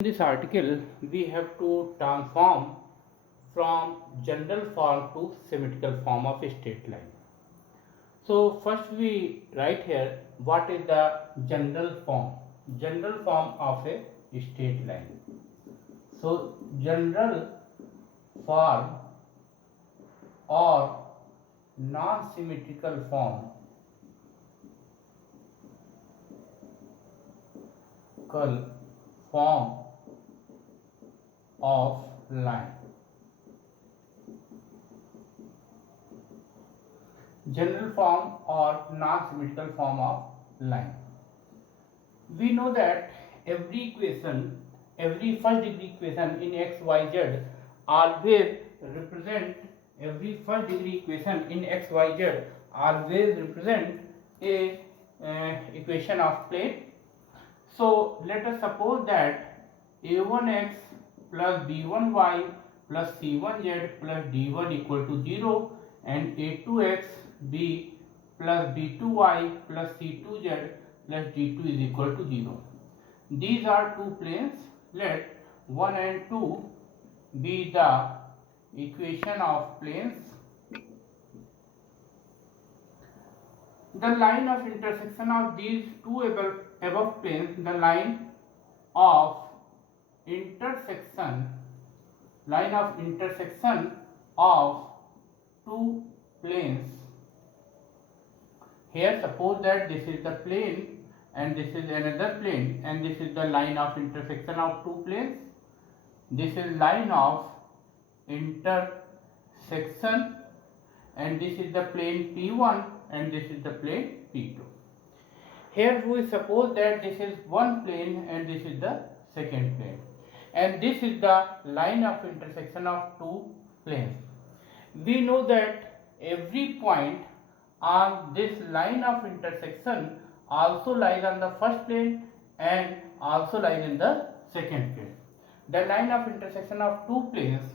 In this article we have to transform from general form to symmetrical form of a straight line. So first we write here what is the general form of a straight line. So general form or non-symmetrical form of line. General form or non-symmetrical form of line. We know that every first degree equation in x, y, z always represent a equation of plane. So let us suppose that a1x plus b1y plus c1z plus d1 equal to 0 and a2x b plus b2y plus c2z plus d2 is equal to 0. These are two planes. Let 1 and 2 be the equation of planes. The line of intersection of these two above planes, the line of intersection of two planes. Here suppose that this is the plane and this is another plane, and this is the line of intersection of two planes. This is line of intersection, and this is the plane P1 and this is the plane P2. Here we suppose that this is one plane and this is the second plane, and this is the line of intersection of two planes. We know that every point on this line of intersection also lies on the first plane and also lies in the second plane. The line of intersection of two planes,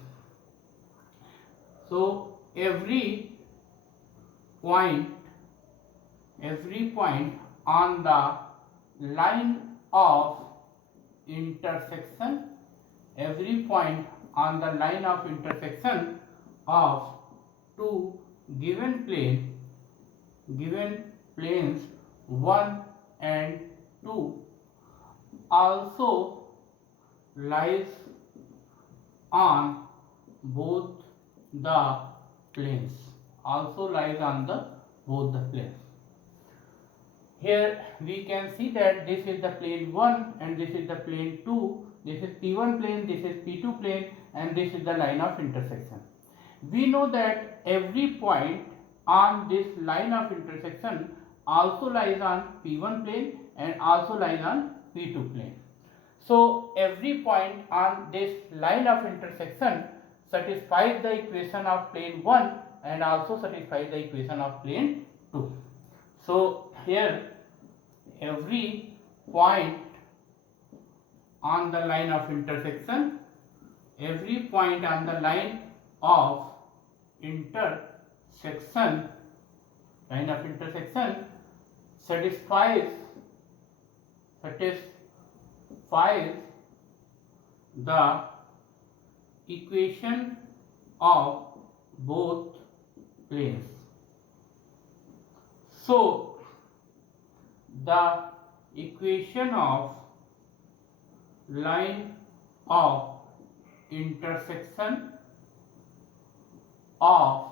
so every point on the line of intersection of two given planes 1 and 2 also lies on both the planes. Here we can see that this is the plane 1 and this is the plane 2. This is P1 plane, this is P2 plane, and this is the line of intersection. We know that every point on this line of intersection also lies on P1 plane and also lies on P2 plane. So every point on this line of intersection satisfies the equation of plane 1 and also satisfies the equation of plane 2. So here every point on the line of intersection satisfies the equation of both planes. So the equation of line of intersection of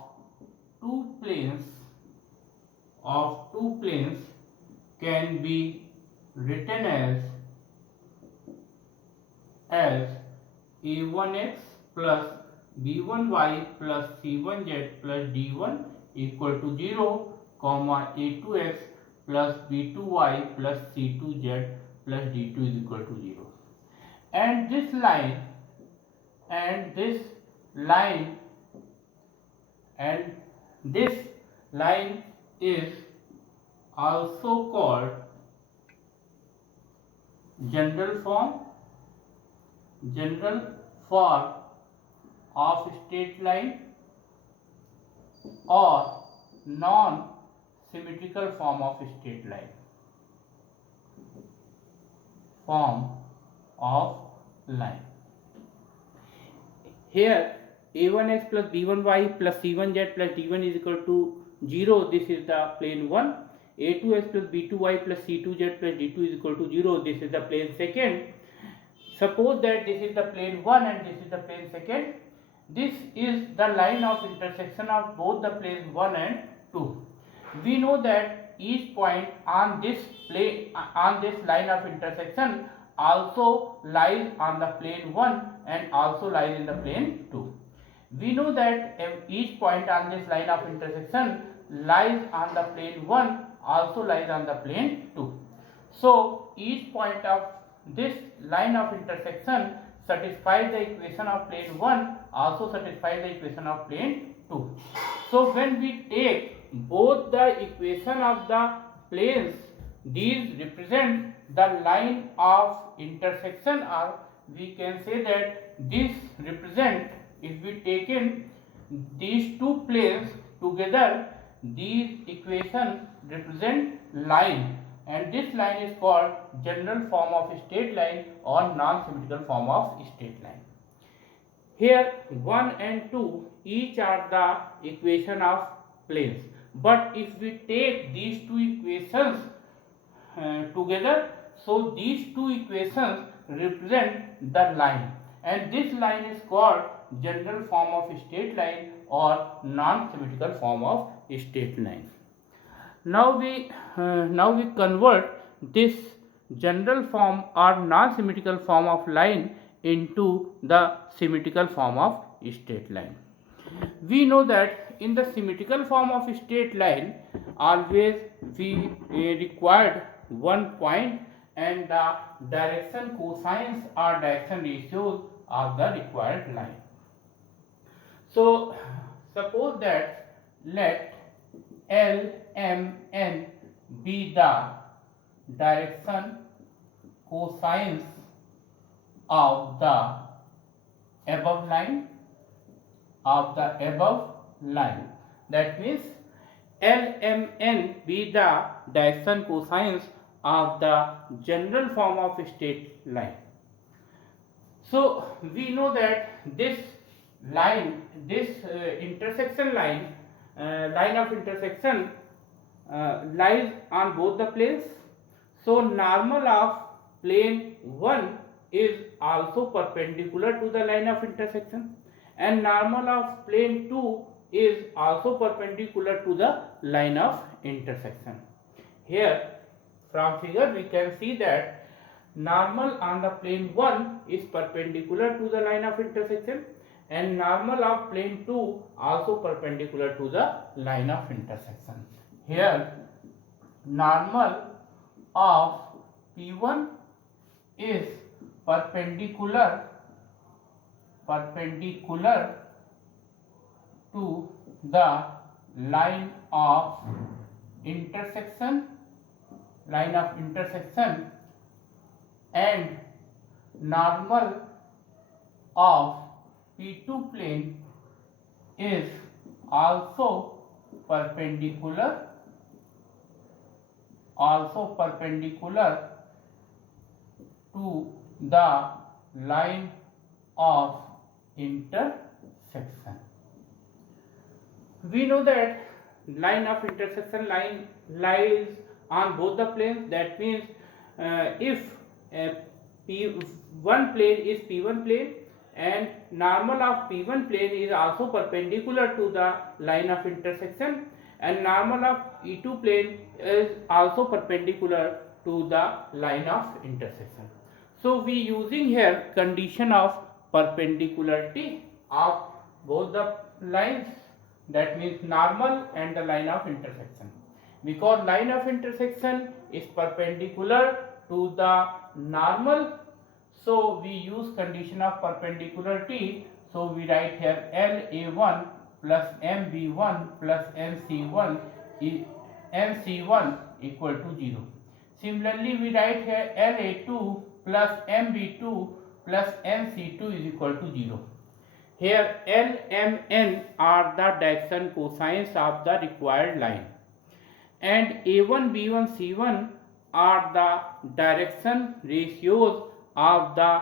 two planes can be written as a1x plus b1y plus c1z plus d1 equal to 0, a2x plus b2y plus c2z plus d2 is equal to 0. And this line is also called general form of straight line or non-symmetrical form of straight line. line. Here a1x plus b1y plus c1z plus d1 is equal to 0. This is the plane 1. a2x plus b2y plus c2z plus d2 is equal to 0. This is the plane second. Suppose that this is the plane 1 and this is the plane second. This is the line of intersection of both the planes 1 and 2. We know that each point on this line of intersection also lies on the plane 1 and also lies in the plane 2. We know that each point on this line of intersection lies on the plane 1 also lies on the plane 2. So each point of this line of intersection satisfies the equation of plane 1 also satisfies the equation of plane 2. So when we take both the equation of the planes, these represent the line of intersection, or we can say that this represent, if we take in these two planes together, these equations represent line, and this line is called general form of straight line or non-symmetrical form of straight line. Here 1 and 2 each are the equation of planes, but if we take these two equations together, so these two equations represent the line, and this line is called general form of straight line or non-symmetrical form of straight line. Now we convert this general form or non-symmetrical form of line into the symmetrical form of straight line. We know that in the symmetrical form of straight line, always we required one point and the direction cosines or direction ratios of the required line. So suppose that let L, M, N be the direction cosines of the above line, that means L, M, N be the direction cosines of the general form of straight line. So we know that this line, this intersection line, line of intersection lies on both the planes. So normal of plane 1 is also perpendicular to the line of intersection, and normal of plane 2 is also perpendicular to the line of intersection. Here from figure we can see that normal on the plane 1 is perpendicular to the line of intersection, and normal of plane 2 also perpendicular to the line of intersection. Here normal of P1 is perpendicular to the line of intersection, and normal of P2 plane is also perpendicular to the line of intersection. We know that line of intersection lies on both the planes. That means if P1 plane is P1 plane and normal of P1 plane is also perpendicular to the line of intersection, and normal of E2 plane is also perpendicular to the line of intersection. So we using here condition of perpendicularity of both the lines, that means normal and the line of intersection. Because line of intersection is perpendicular to the normal, so we use condition of perpendicularity. So we write here LA1 plus MB1 plus MC1 equal to 0. Similarly, we write here LA2 plus MB2 plus MC2 is equal to 0. Here L, M, N are the direction cosines of the required line, and A1, B1, C1 are the direction ratios of the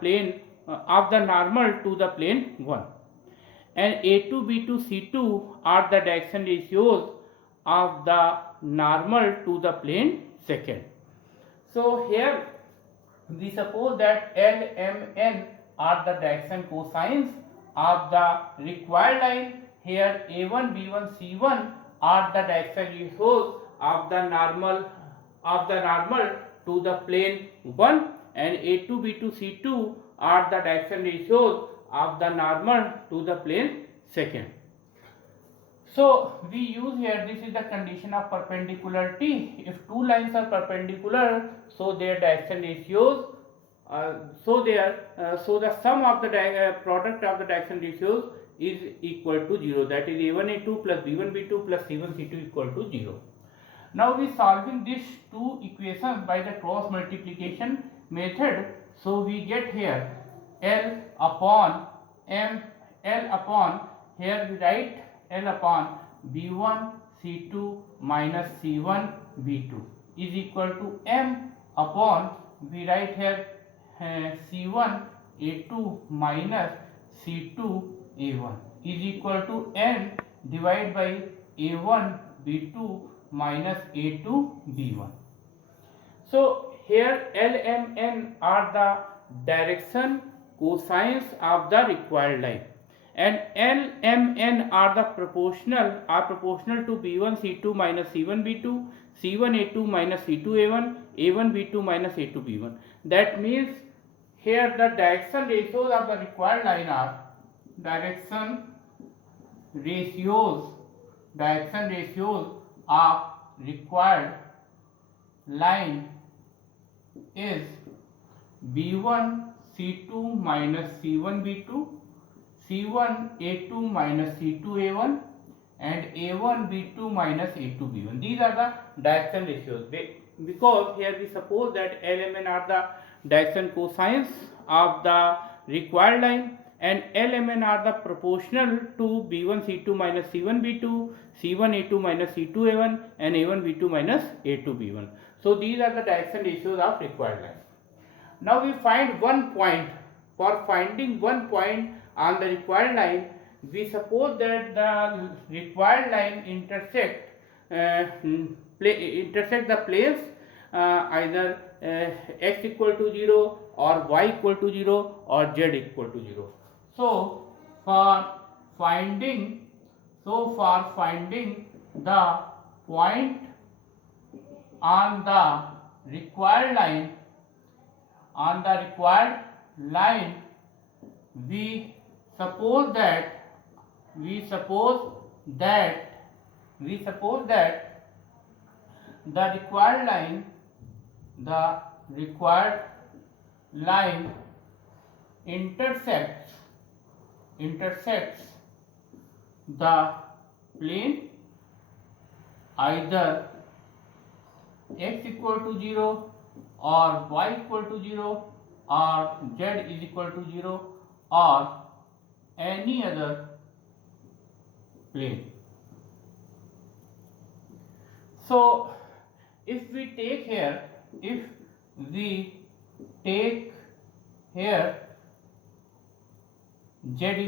plane of the normal to the plane 1, and A2, B2, C2 are the direction ratios of the normal to the plane second. So here we suppose that L, M, N are the direction cosines of the required line. Here A1, B1, C1 are the direction ratios of the normal to the plane 1, and A2, B2, C2 are the direction ratios of the normal to the plane second. So we use here, this is the condition of perpendicularity. If two lines are perpendicular, so their direction ratios, so the sum of the product of the direction ratios is equal to 0. That is A1 A2 plus B1 B2 plus C1 C2 equal to 0. Now we solving these two equations by the cross multiplication method. So we get here L upon M, L upon, here we write L upon B1 C2 minus C1 B2 is equal to M upon, we write here C1 A2 minus C2 A1 is equal to N divided by A1 B2 minus A2 B1. So here L, M, N are the direction cosines of the required line, and L, M, N are the proportional to B1 C2 minus C1 B2, C1 A2 minus C2 A1, A1 B2 minus A2 B1. That means here the direction ratios of the required line are direction ratios of required line is B1 C2 minus C1 B2, C1 A2 minus C2 A1, and A1 B2 minus A2 B1. These are the direction ratios, because here we suppose that L, M, N are the direction cosines of the required line, and L, M, N are the proportional to B1 C2 minus C1 B2, C1 A2 minus C2 A1, and A1 B2 minus A2 B1. So these are the direction ratios of required line. Now we find one point. For finding one point on the required line, we suppose that the required line intersect the planes either x equal to 0 or y equal to 0 or z equal to 0. So for finding the point on the required line, we suppose that the required line intersects the plane either x equal to 0 or y equal to 0 or z is equal to 0 or any other plane. So if we take here z is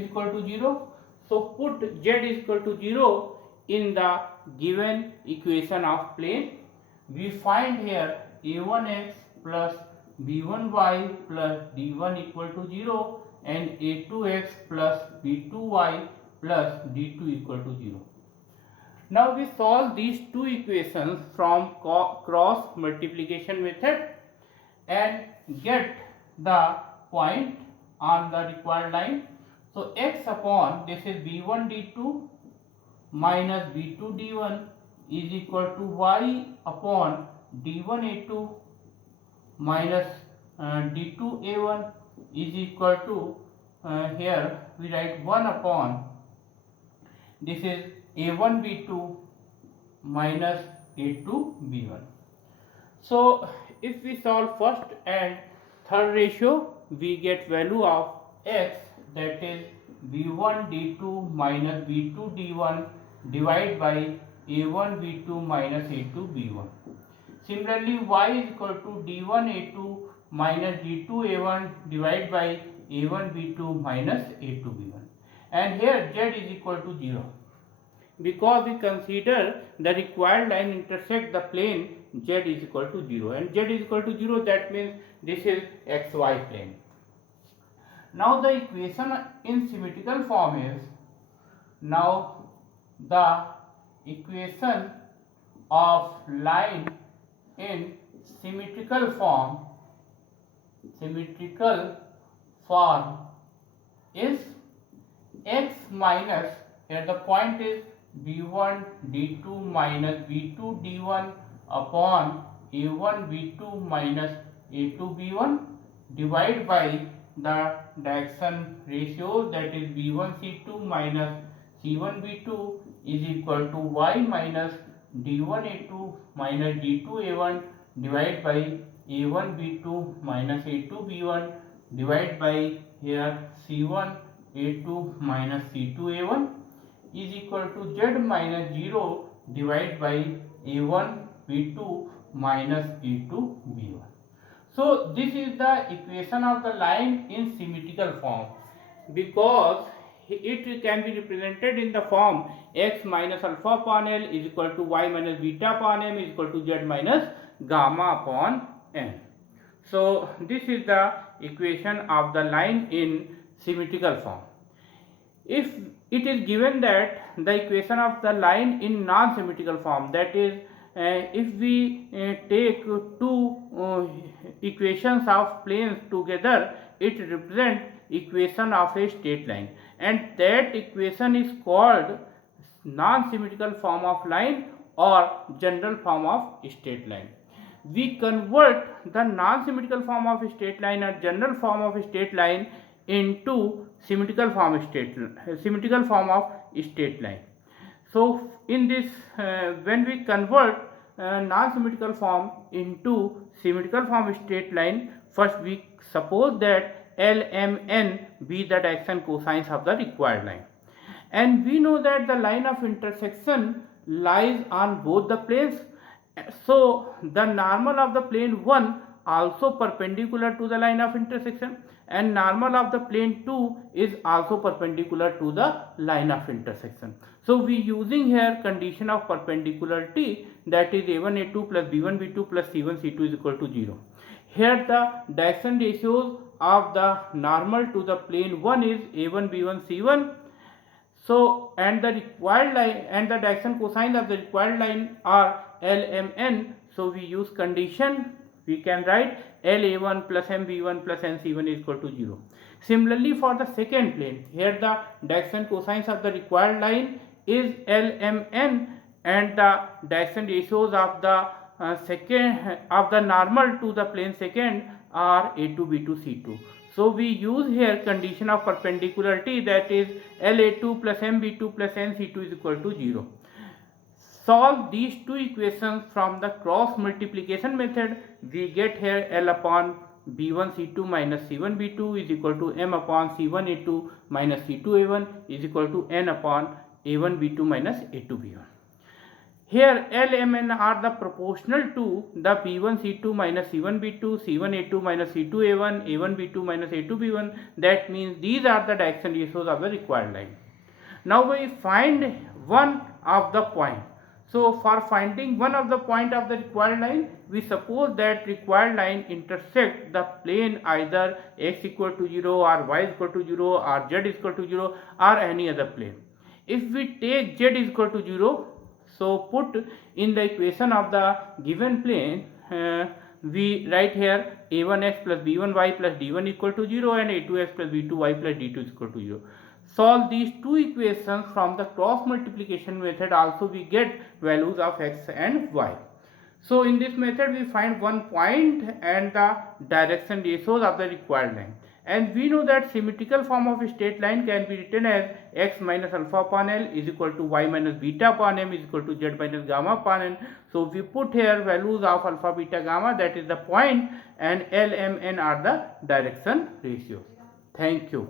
equal to 0, so put z is equal to 0 in the given equation of plane. We find here a1x plus b1y plus d1 equal to 0 and a2x plus b2y plus d2 equal to 0. Now we solve these two equations from cross multiplication method and get the point on the required line. So x upon, this is b1 d2 minus b2 d1 is equal to y upon d1 a2 minus d2 a1 is equal to here we write 1 upon, this is a1 b2 minus a2 b1. So if we solve first and third ratio, we get value of x, that is b1 d2 minus b2 d1 divided by a1 b2 minus a2 b1. Similarly, y is equal to d1 a2 minus d2a1 divided by a1b2 minus a2b1, and here z is equal to 0 because we consider the required line intersect the plane z is equal to 0, and z is equal to 0, that means this is xy plane. Now the equation in symmetrical form is, now the equation of line in symmetrical form is x minus, here the point is b1 d2 minus b2 d1 upon a1 b2 minus a2 b1 divided by the direction ratio, that is b1 c2 minus c1 b2 is equal to y minus d1 a2 minus d2 a1 divided by a1 b2 minus a2 b1 divided by here c1 a2 minus c2 a1 is equal to z minus 0 divided by a1 b2 minus a2 b1. So this is the equation of the line in symmetrical form, because it can be represented in the form x minus alpha upon L is equal to y minus beta upon m is equal to z minus gamma upon n. So this is the equation of the line in symmetrical form. If it is given that the equation of the line in non-symmetrical form, that is if we take two equations of planes together, it represents equation of a straight line, and that equation is called non-symmetrical form of line or general form of straight line. We convert the non-symmetrical form of a straight line or general form of a straight line into symmetrical form of straight line. So in this when we convert non-symmetrical form into symmetrical form of straight line, first we suppose that L, M, N be the direction cosines of the required line, and we know that the line of intersection lies on both the planes. So the normal of the plane 1 also perpendicular to the line of intersection, and normal of the plane 2 is also perpendicular to the line of intersection. So we using here condition of perpendicularity, that is a1 a2 plus b1 b2 plus c1 c2 is equal to 0. Here the direction ratios of the normal to the plane 1 is a1 b1 c1. So and the required line and the direction cosine of the required line are L, M, N. So we use condition, we can write L a1 plus m b1 plus n c1 is equal to 0. Similarly for the second plane, here the direction cosines of the required line is L, M, N, and the direction ratios of the second of the normal to the plane second are a2 b2 c2. So we use here condition of perpendicularity, that is La2 plus Mb2 plus Nc2 is equal to 0. Solve these two equations from the cross multiplication method. We get here L upon b1 c2 minus c1 b2 is equal to m upon c1 a2 minus c2 a1 is equal to n upon a1 b2 minus a2 b1. Here L, M, N are the proportional to the b1 c2 minus c1 b2, c1 a2 minus c2 a1, a1 b2 minus a2 b1. That means these are the direction ratios of the required line. Now we find one of the point. So for finding one of the point of the required line, we suppose that required line intersect the plane either x equal to 0 or y equal to 0 or z equal to 0 or any other plane. If we take z equal to 0, so put in the equation of the given plane, we write here a1x plus b1y plus d1 equal to 0 and a2x plus b2y plus d2 is equal to 0. Solve these two equations from the cross multiplication method. Also we get values of x and y. So in this method we find one point and the direction ratios of the required line. And we know that symmetrical form of a straight line can be written as x minus alpha upon L is equal to y minus beta upon m is equal to z minus gamma upon n. So we put here values of alpha, beta, gamma, that is the point, and L, M, N are the direction ratios. Thank you.